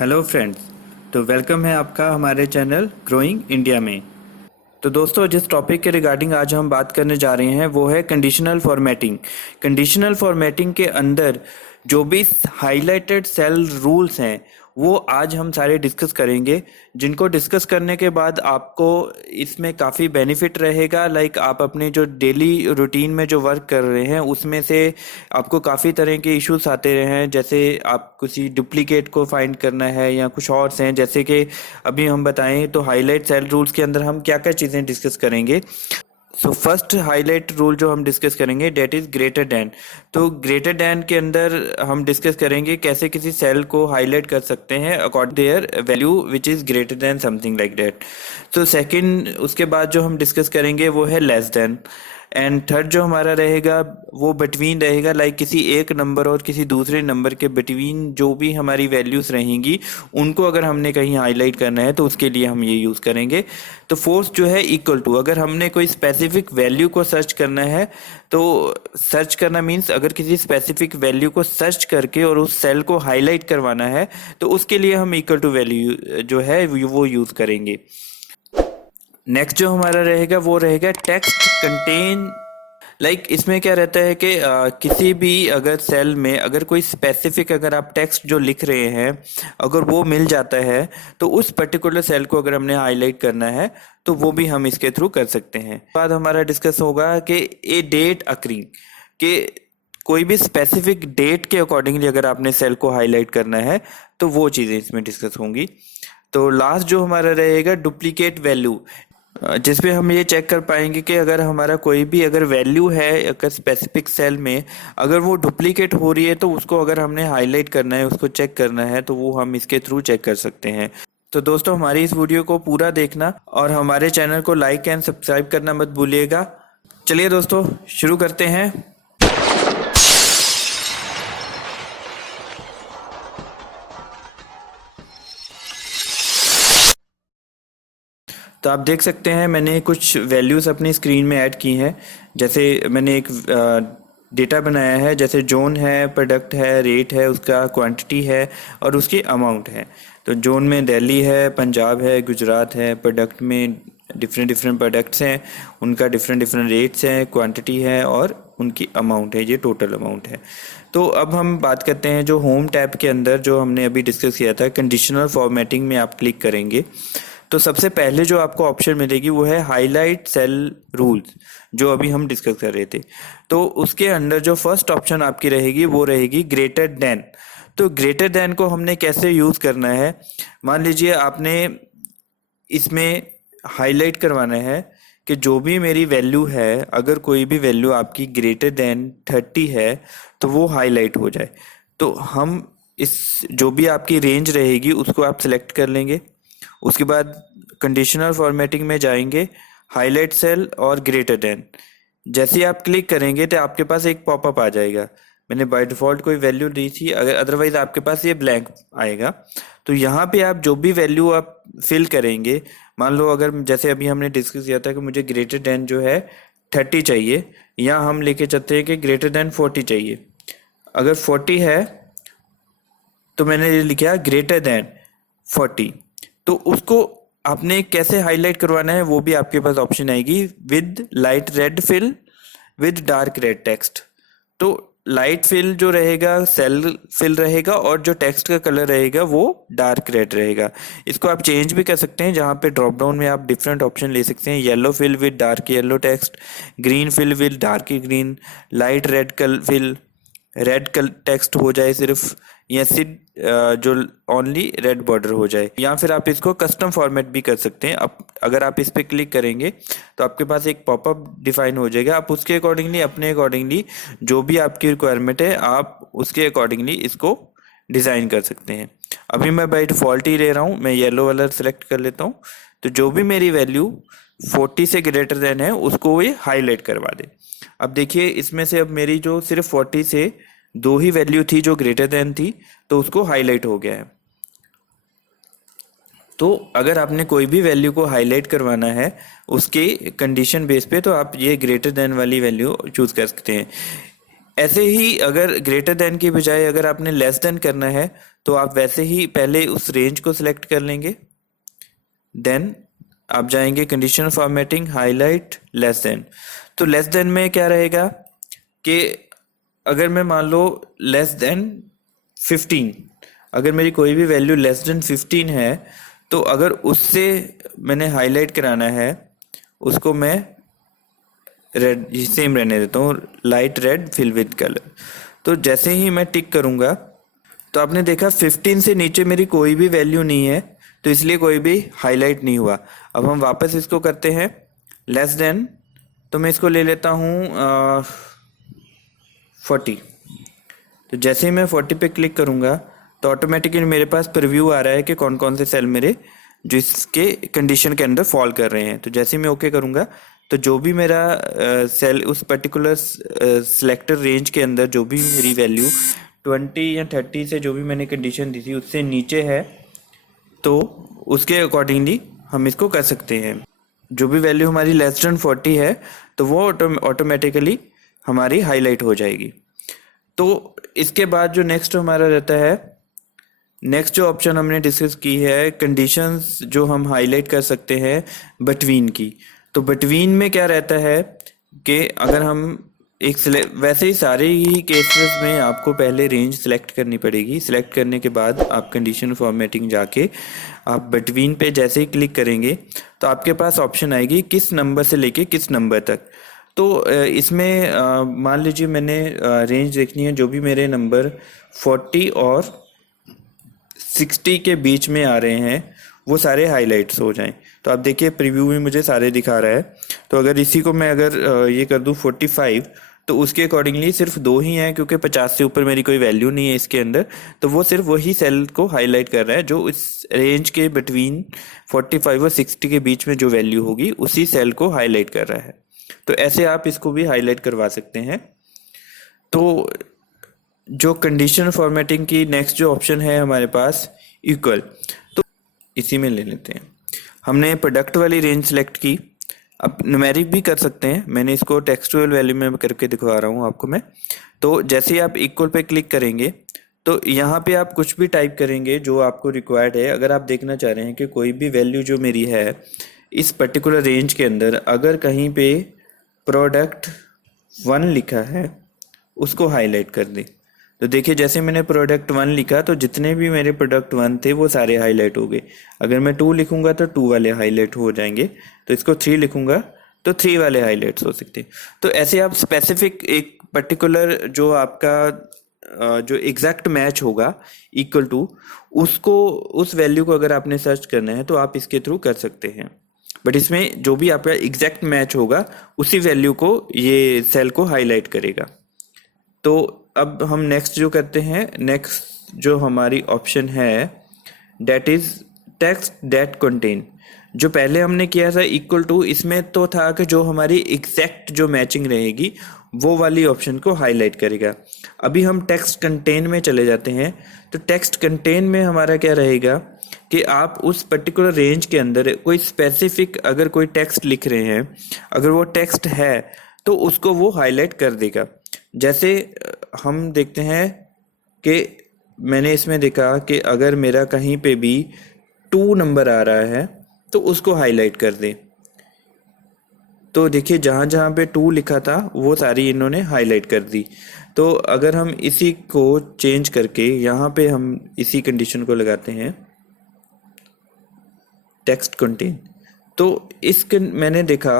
Hello friends. तो welcome है आपका हमारे चैनल ग्रोइंग इंडिया में। तो दोस्तों, जिस टॉपिक के रिगार्डिंग आज हम बात करने जा रहे हैं वो है कंडीशनल फॉर्मेटिंग। कंडीशनल फॉर्मेटिंग के अंदर जो भी हाइलाइटेड सेल रूल्स हैं वो आज हम सारे डिस्कस करेंगे, जिनको डिस्कस करने के बाद आपको इसमें काफ़ी बेनिफिट रहेगा। लाइक आप अपने जो डेली रूटीन में जो वर्क कर रहे हैं उसमें से आपको काफ़ी तरह के इश्यूज आते रहे हैं, जैसे आप किसी डुप्लीकेट को फाइंड करना है या कुछ और हैं। जैसे कि अभी हम बताएं तो हाईलाइट सेल रूल्स के अंदर हम क्या क्या चीज़ें डिस्कस करेंगे। सो फर्स्ट हाईलाइट रूल जो हम डिस्कस करेंगे डेट इज ग्रेटर देन। तो ग्रेटर देन के अंदर हम डिस्कस करेंगे कैसे किसी सेल को हाईलाइट कर सकते हैं according their value which is greater than something like that. तो सेकंड उसके बाद जो हम डिस्कस करेंगे वो है लेस देन। एंड थर्ड जो हमारा रहेगा वो बिटवीन रहेगा, लाइक किसी एक नंबर और किसी दूसरे नंबर के बिटवीन जो भी हमारी वैल्यूज रहेंगी उनको अगर हमने कहीं हाईलाइट करना है तो उसके लिए हम ये यूज़ करेंगे। तो फोर्थ जो है इक्वल टू, अगर हमने कोई स्पेसिफिक वैल्यू को सर्च करना है तो सर्च करना मीन्स अगर किसी स्पेसिफिक वैल्यू को सर्च करके और उस सेल को हाईलाइट करवाना है तो उसके लिए हम इक्वल टू वैल्यू जो है वो यूज़ करेंगे। नेक्स्ट जो हमारा रहेगा वो रहेगा टेक्स्ट कंटेन। लाइक इसमें क्या रहता है कि किसी भी अगर सेल में अगर कोई स्पेसिफिक अगर आप टेक्स्ट जो लिख रहे हैं अगर वो मिल जाता है तो उस पर्टिकुलर सेल को अगर हमने हाईलाइट करना है तो वो भी हम इसके थ्रू कर सकते हैं। बाद हमारा डिस्कस होगा कि ए डेट अकरिंग, कि कोई भी स्पेसिफिक डेट के अकॉर्डिंगली अगर आपने सेल को हाईलाइट करना है तो वो चीज़ें इसमें डिस्कस होंगी। तो लास्ट जो हमारा रहेगा डुप्लीकेट वैल्यू, जिसमें हम ये चेक कर पाएंगे कि अगर हमारा कोई भी अगर वैल्यू है अगर स्पेसिफिक सेल में अगर वो डुप्लीकेट हो रही है तो उसको अगर हमने हाईलाइट करना है उसको चेक करना है तो वो हम इसके थ्रू चेक कर सकते हैं। तो दोस्तों, हमारी इस वीडियो को पूरा देखना और हमारे चैनल को लाइक एंड सब्सक्राइब करना मत भूलिएगा। चलिए दोस्तों, शुरू करते हैं। तो आप देख सकते हैं मैंने कुछ वैल्यूज़ अपनी स्क्रीन में ऐड की हैं। जैसे मैंने एक डेटा बनाया है, जैसे जोन है, प्रोडक्ट है, रेट है, उसका क्वांटिटी है और उसकी अमाउंट है। तो जोन में दिल्ली है, पंजाब है, गुजरात है। प्रोडक्ट में डिफरेंट डिफरेंट प्रोडक्ट्स हैं, उनका डिफरेंट डिफरेंट रेट्स हैं, क्वांटिटी है और उनकी अमाउंट है, ये टोटल अमाउंट है। तो अब हम बात करते हैं जो होम टैब के अंदर जो हमने अभी डिस्कस किया था कंडीशनल फॉर्मेटिंग में आप क्लिक करेंगे तो सबसे पहले जो आपको ऑप्शन मिलेगी वो है हाईलाइट सेल रूल्स, जो अभी हम डिस्कस कर रहे थे। तो उसके अंदर जो फर्स्ट ऑप्शन आपकी रहेगी वो रहेगी ग्रेटर देन। तो ग्रेटर देन को हमने कैसे यूज़ करना है, मान लीजिए आपने इसमें हाईलाइट करवाना है कि जो भी मेरी वैल्यू है अगर कोई भी वैल्यू आपकी ग्रेटर देन 30 है तो वो हाईलाइट हो जाए। तो हम इस जो भी आपकी रेंज रहेगी उसको आप सिलेक्ट कर लेंगे। उसके बाद कंडीशनल फॉर्मेटिंग में जाएंगे, हाईलाइट सेल और ग्रेटर देन। जैसे ही आप क्लिक करेंगे तो आपके पास एक पॉपअप आ जाएगा। मैंने बाय डिफ़ॉल्ट कोई वैल्यू दी थी, अगर अदरवाइज आपके पास ये ब्लैंक आएगा। तो यहाँ पे आप जो भी वैल्यू आप फिल करेंगे, मान लो अगर जैसे अभी हमने डिस्कस किया था कि मुझे ग्रेटर देन जो है 30 चाहिए, या हम लेके चलते हैं कि ग्रेटर देन 40 चाहिए। अगर 40 है तो मैंने ये लिखा ग्रेटर देन 40। तो उसको आपने कैसे हाईलाइट करवाना है वो भी आपके पास ऑप्शन आएगी, with light red fill with dark red text. तो लाइट फिल जो रहेगा सेल फिल रहेगा और जो टेक्स्ट का कलर रहेगा वो डार्क रेड रहेगा। इसको आप चेंज भी कर सकते हैं, जहाँ पे ड्रॉप डाउन में आप डिफरेंट ऑप्शन ले सकते हैं, yellow fill with dark yellow text, green fill with dark green, light red colour fill red colour text हो जाए सिर्फ, या सिर्फ जो ओनली रेड बॉर्डर हो जाए, या फिर आप इसको कस्टम फॉर्मेट भी कर सकते हैं। अब अगर आप इस पर क्लिक करेंगे तो आपके पास एक पॉपअप डिफाइन हो जाएगा। आप उसके अकॉर्डिंगली अपने अकॉर्डिंगली जो भी आपकी रिक्वायरमेंट है आप उसके अकॉर्डिंगली इसको डिज़ाइन कर सकते हैं। अभी मैं बाई डिफ़ॉल्ट ही ले रहा हूँ, मैं येलो वाला सेलेक्ट कर लेता हूँ। तो जो भी मेरी वैल्यू 40 से ग्रेटर देन है उसको ये हाईलाइट करवा दे। अब देखिए इसमें से अब मेरी जो सिर्फ 40 से दो ही वैल्यू थी जो ग्रेटर देन थी तो उसको हाईलाइट हो गया है। तो अगर आपने कोई भी वैल्यू को हाईलाइट करवाना है उसके कंडीशन बेस पे तो आप ये ग्रेटर देन वाली वैल्यू चूज कर सकते हैं। ऐसे ही अगर ग्रेटर देन की बजाय अगर आपने लेस देन करना है तो आप वैसे ही पहले उस रेंज को सिलेक्ट कर लेंगे, देन आप जाएंगे conditional formatting, highlight, less than. तो लेस देन में क्या रहेगा कि अगर मैं मान लो लेस देन 15, अगर मेरी कोई भी वैल्यू लेस देन 15 है, तो अगर उससे मैंने हाईलाइट कराना है, उसको मैं रेड सेम रहने देता हूँ, light red fill with colour. तो जैसे ही मैं टिक करूँगा तो आपने देखा 15 से नीचे मेरी कोई भी वैल्यू नहीं है, तो इसलिए कोई भी हाईलाइट नहीं हुआ। अब हम वापस इसको करते हैं लेस देन, तो मैं इसको ले लेता हूँ 40। तो जैसे ही मैं 40 पे क्लिक करूँगा तो ऑटोमेटिकली मेरे पास प्रीव्यू आ रहा है कि कौन कौन से सेल मेरे जो इसके कंडीशन के अंदर फॉल कर रहे हैं। तो जैसे ही मैं ओके करूँगा तो जो भी मेरा सेल उस पर्टिकुलर सिलेक्टर रेंज के अंदर जो भी मेरी वैल्यू 20 या 30 से जो भी मैंने कंडीशन दी थी उससे नीचे है, तो उसके अकॉर्डिंगली हम इसको कर सकते हैं। जो भी वैल्यू हमारी लेस देन 40 है तो वो ऑटोमेटिकली हमारी हाईलाइट हो जाएगी। तो इसके बाद जो नेक्स्ट हमारा रहता है, नेक्स्ट जो ऑप्शन हमने डिस्कस की है कंडीशंस जो हम हाईलाइट कर सकते हैं बिटवीन की। तो बिटवीन में क्या रहता है कि अगर हम एक वैसे ही सारे ही केसेस में आपको पहले रेंज सेलेक्ट करनी पड़ेगी। सिलेक्ट करने के बाद आप कंडीशन फॉर्मेटिंग जाके आप बिटवीन पे जैसे ही क्लिक करेंगे तो आपके पास ऑप्शन आएगी किस नंबर से लेके किस नंबर तक। तो इसमें मान लीजिए मैंने रेंज देखनी है जो भी मेरे नंबर 40 और 60 के बीच में आ रहे हैं वो सारे हाईलाइट्स हो जाएं। तो आप देखिए प्रीव्यू में मुझे सारे दिखा रहा है। तो अगर इसी को मैं अगर ये कर दूं 45, तो उसके अकॉर्डिंगली सिर्फ 2 ही हैं क्योंकि 50 से ऊपर मेरी कोई वैल्यू नहीं है इसके अंदर। तो वो सिर्फ वही सेल को हाईलाइट कर रहा है जो इस रेंज के बिटवीन 45 और 60 के बीच में जो वैल्यू होगी उसी सेल को हाईलाइट कर रहा है। तो ऐसे आप इसको भी हाईलाइट करवा सकते हैं। तो जो कंडीशन फॉर्मेटिंग की नेक्स्ट जो ऑप्शन है हमारे पास इक्वल, तो इसी में ले लेते हैं। हमने प्रोडक्ट वाली रेंज सेलेक्ट की, अब न्यूमेरिक भी कर सकते हैं, मैंने इसको टेक्सचुअल वैल्यू में करके दिखा रहा हूँ आपको मैं। तो जैसे ही आप इक्वल पे क्लिक करेंगे तो यहाँ पे आप कुछ भी टाइप करेंगे जो आपको रिक्वायर्ड है। अगर आप देखना चाह रहे हैं कि कोई भी वैल्यू जो मेरी है इस पर्टिकुलर रेंज के अंदर अगर कहीं पे प्रोडक्ट 1 लिखा है उसको हाईलाइट कर दें। तो देखिए जैसे मैंने प्रोडक्ट 1 लिखा तो जितने भी मेरे प्रोडक्ट 1 थे वो सारे हाईलाइट हो गए। अगर मैं 2 लिखूंगा तो 2 वाले हाईलाइट हो जाएंगे, तो इसको 3 लिखूंगा तो 3 वाले हाईलाइट्स हो सकते हैं। तो ऐसे आप स्पेसिफिक एक पर्टिकुलर जो आपका जो एग्जैक्ट मैच होगा इक्वल टू उसको, उस वैल्यू को अगर आपने सर्च करना है तो आप इसके थ्रू कर सकते हैं। बट इसमें जो भी आपका एग्जैक्ट मैच होगा उसी वैल्यू को ये सेल को हाईलाइट करेगा। तो अब हम नेक्स्ट जो करते हैं, नेक्स्ट जो हमारी ऑप्शन है date is text date contain. जो पहले हमने किया था इक्वल टू, इसमें तो था कि जो हमारी एग्जैक्ट जो मैचिंग रहेगी वो वाली ऑप्शन को हाईलाइट करेगा। अभी हम टेक्स्ट कंटेन में चले जाते हैं। तो टेक्स्ट कंटेन में हमारा क्या रहेगा कि आप उस पर्टिकुलर रेंज के अंदर कोई स्पेसिफिक अगर कोई टेक्स्ट लिख रहे हैं, अगर वो टेक्स्ट है तो उसको वो हाईलाइट कर देगा। जैसे हम देखते हैं कि मैंने इसमें देखा कि अगर मेरा कहीं पे भी 2 नंबर आ रहा है तो उसको हाईलाइट कर दे। तो देखिए जहाँ जहाँ पे 2 लिखा था वो सारी इन्होंने हाईलाइट कर दी। तो अगर हम इसी को चेंज करके यहाँ पे हम इसी कंडीशन को लगाते हैं टेक्स्ट कंटेन, तो मैंने देखा।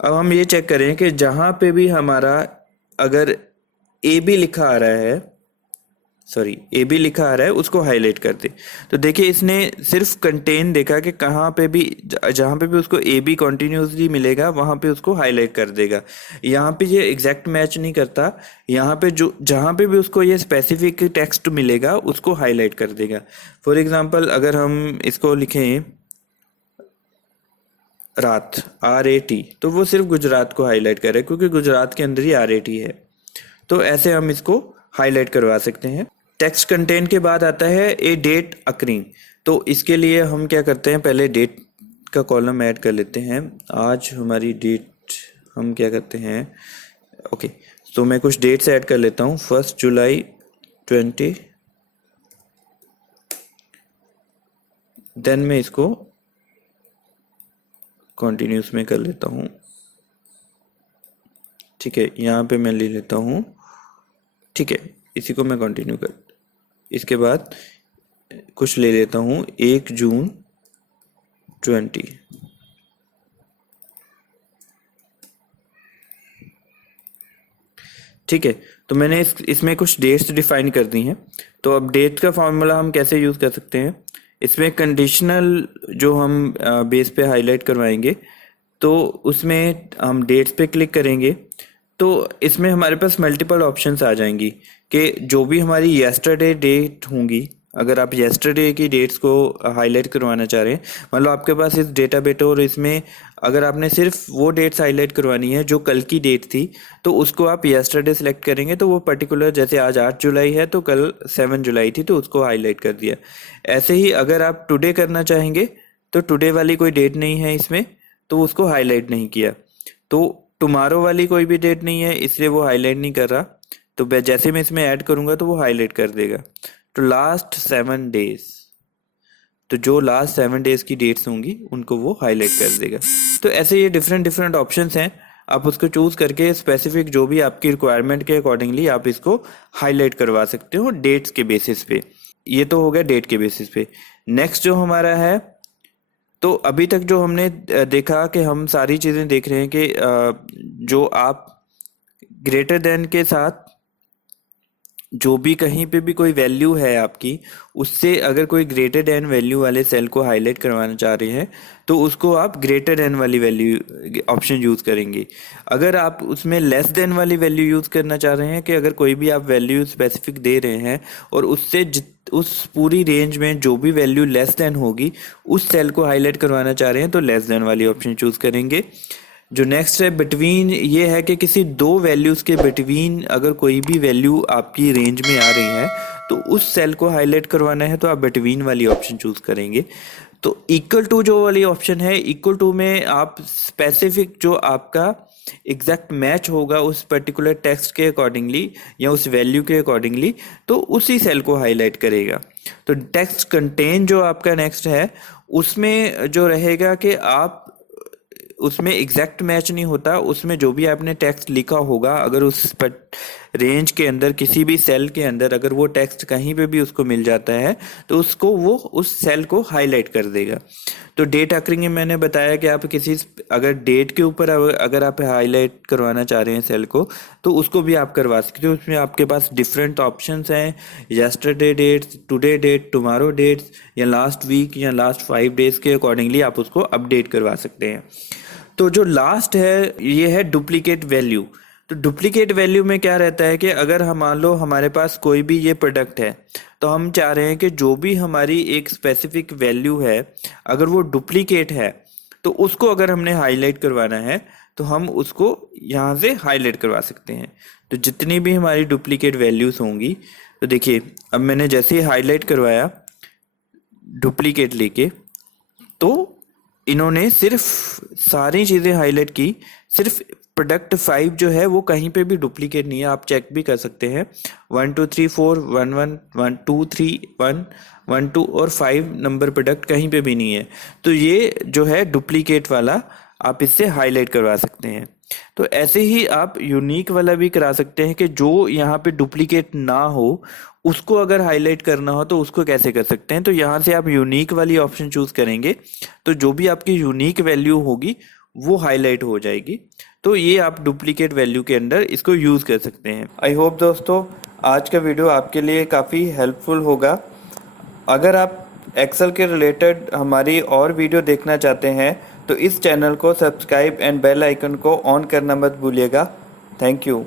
अब हम ये चेक करें कि जहाँ पे भी हमारा अगर ए बी लिखा आ रहा है, ए बी लिखा आ रहा है उसको हाईलाइट कर दे। तो देखिए इसने सिर्फ कंटेन देखा कि कहाँ पे भी जहाँ पे भी उसको ए बी कॉन्टिन्यूसली मिलेगा वहाँ पे उसको हाईलाइट कर देगा। यहाँ पे ये एग्जैक्ट मैच नहीं करता, यहाँ पे जो जहाँ पे भी उसको ये स्पेसिफिक टेक्स्ट मिलेगा उसको हाईलाइट कर देगा। फॉर एग्जांपल अगर हम इसको लिखें रात RAT, तो वो सिर्फ गुजरात को हाईलाइट कर रहा है क्योंकि गुजरात के अंदर ही RAT है। तो ऐसे हम इसको हाईलाइट करवा सकते हैं। टेक्स्ट कंटेंट के बाद आता है ए डेट अकरिंग। तो इसके लिए हम क्या करते हैं, पहले डेट का कॉलम ऐड कर लेते हैं। आज हमारी डेट हम क्या करते हैं, ओके, तो मैं कुछ डेट्स ऐड कर लेता हूँ। 1 जुलाई 20 देन मैं इसको कंटिन्यूस में कर लेता हूँ। ठीक है, यहाँ पे मैं ले लेता हूँ। ठीक है, इसी को मैं कंटिन्यू कर, इसके बाद कुछ ले लेता हूँ 1 जून 20। ठीक है, तो मैंने इसमें कुछ डेट्स डिफाइन कर दी हैं। तो अब डेट का फॉर्मूला हम कैसे यूज़ कर सकते हैं, इसमें कंडीशनल जो हम बेस पे हाईलाइट करवाएंगे, तो उसमें हम डेट्स पे क्लिक करेंगे तो इसमें हमारे पास मल्टीपल ऑप्शंस आ जाएंगी कि जो भी हमारी येस्टरडे डेट होंगी, अगर आप येस्टरडे की डेट्स को हाईलाइट करवाना चाह रहे हैं, मान लो आपके पास इस डेटा बेटा और इसमें अगर आपने सिर्फ वो डेट्स हाईलाइट करवानी है जो कल की डेट थी, तो उसको आप येस्टरडे सेलेक्ट करेंगे तो वो पर्टिकुलर, जैसे आज 8 जुलाई है तो कल 7 जुलाई थी तो उसको हाईलाइट कर दिया। ऐसे ही अगर आप टुडे करना चाहेंगे तो टुडे वाली कोई डेट नहीं है इसमें, तो उसको हाईलाइट नहीं किया। तो टुमारो वाली कोई भी डेट नहीं है इसलिए वो हाईलाइट नहीं कर रहा, तो जैसे मैं इसमें ऐड करूंगा तो वो हाईलाइट कर देगा। तो लास्ट 7 डेज, तो जो लास्ट 7 डेज की डेट्स होंगी उनको वो हाईलाइट कर देगा। तो ऐसे ये डिफरेंट डिफरेंट ऑप्शंस हैं, आप उसको चूज करके स्पेसिफिक जो भी आपकी रिक्वायरमेंट के अकॉर्डिंगली आप इसको हाईलाइट करवा सकते हो डेट्स के बेसिस पे। ये तो हो गया डेट के बेसिस पे। नेक्स्ट जो हमारा है, तो अभी तक जो हमने देखा कि हम सारी चीज़ें देख रहे हैं कि जो आप ग्रेटर देन के साथ जो भी कहीं पे भी कोई वैल्यू है आपकी, उससे अगर कोई ग्रेटर देन वैल्यू वाले सेल को हाईलाइट करवाना चाह रहे हैं तो उसको आप ग्रेटर देन वाली वैल्यू ऑप्शन यूज़ करेंगे। अगर आप उसमें लेस देन वाली वैल्यू यूज़ करना चाह रहे हैं कि अगर कोई भी आप वैल्यू स्पेसिफिक दे रहे हैं और उससे उस पूरी रेंज में जो भी वैल्यू लेस देन होगी उस सेल को हाईलाइट करवाना चाह रहे हैं तो लेस देन वाली ऑप्शन चूज़ करेंगे। जो नेक्स्ट है बिटवीन, ये है कि किसी दो वैल्यूज के बिटवीन अगर कोई भी वैल्यू आपकी रेंज में आ रही है तो उस सेल को हाईलाइट करवाना है तो आप बिटवीन वाली ऑप्शन चूज करेंगे। तो इक्वल टू जो वाली ऑप्शन है, इक्वल टू में आप स्पेसिफिक जो आपका एग्जैक्ट मैच होगा उस पर्टिकुलर टेक्स्ट के अकॉर्डिंगली या उस वैल्यू के अकॉर्डिंगली, तो उसी सेल को हाईलाइट करेगा। तो टेक्स्ट कंटेन जो आपका नेक्स्ट है उसमें जो रहेगा कि आप उसमें एग्जैक्ट मैच नहीं होता, उसमें जो भी आपने टेक्स्ट लिखा होगा अगर उस रेंज के अंदर किसी भी सेल के अंदर अगर वो टेक्स्ट कहीं पे भी उसको मिल जाता है तो उसको वो उस सेल को हाईलाइट कर देगा। तो डेट अकरिंग में मैंने बताया कि आप किसी अगर डेट के ऊपर अगर आप हाईलाइट करवाना चाह रहे हैं सेल को तो उसको भी आप करवा सकते हो। उसमें आपके पास डिफरेंट ऑप्शंस हैं, yesterday dates, today date, tomorrow dates या लास्ट वीक या लास्ट 5 डेज के अकॉर्डिंगली आप उसको अपडेट करवा सकते हैं। तो जो लास्ट है ये है डुप्लीकेट वैल्यू। तो डुप्लीकेट वैल्यू में क्या रहता है कि अगर हम मान लो हमारे पास कोई भी ये प्रोडक्ट है तो हम चाह रहे हैं कि जो भी हमारी एक स्पेसिफिक वैल्यू है अगर वो डुप्लीकेट है तो उसको अगर हमने हाईलाइट करवाना है तो हम उसको यहाँ से हाईलाइट करवा सकते हैं। तो जितनी भी हमारी डुप्लीकेट वैल्यूज होंगी, तो देखिए अब मैंने जैसे ही हाईलाइट करवाया डुप्लीकेट लेके, तो इन्होंने सिर्फ सारी चीज़ें हाईलाइट की, सिर्फ प्रोडक्ट 5 जो है वो कहीं पे भी डुप्लीकेट नहीं है। आप चेक भी कर सकते हैं 1 2 3 4 1 1 1 2 3 1 1 2 और 5 नंबर प्रोडक्ट कहीं पे भी नहीं है। तो ये जो है डुप्लीकेट वाला आप इससे हाईलाइट करवा सकते हैं। तो ऐसे ही आप यूनिक वाला भी करा सकते हैं कि जो यहाँ पे डुप्लीकेट ना हो उसको अगर हाईलाइट करना हो तो उसको कैसे कर सकते हैं। तो यहाँ से आप यूनिक वाली ऑप्शन चूज करेंगे तो जो भी आपकी यूनिक वैल्यू होगी वो हाईलाइट हो जाएगी। तो ये आप डुप्लीकेट वैल्यू के अंदर इसको यूज़ कर सकते हैं। आई होप दोस्तों आज का वीडियो आपके लिए काफ़ी हेल्पफुल होगा। अगर आप एक्सेल के रिलेटेड हमारी और वीडियो देखना चाहते हैं तो इस चैनल को सब्सक्राइब एंड बेल आइकन को ऑन करना मत भूलिएगा। Thank you.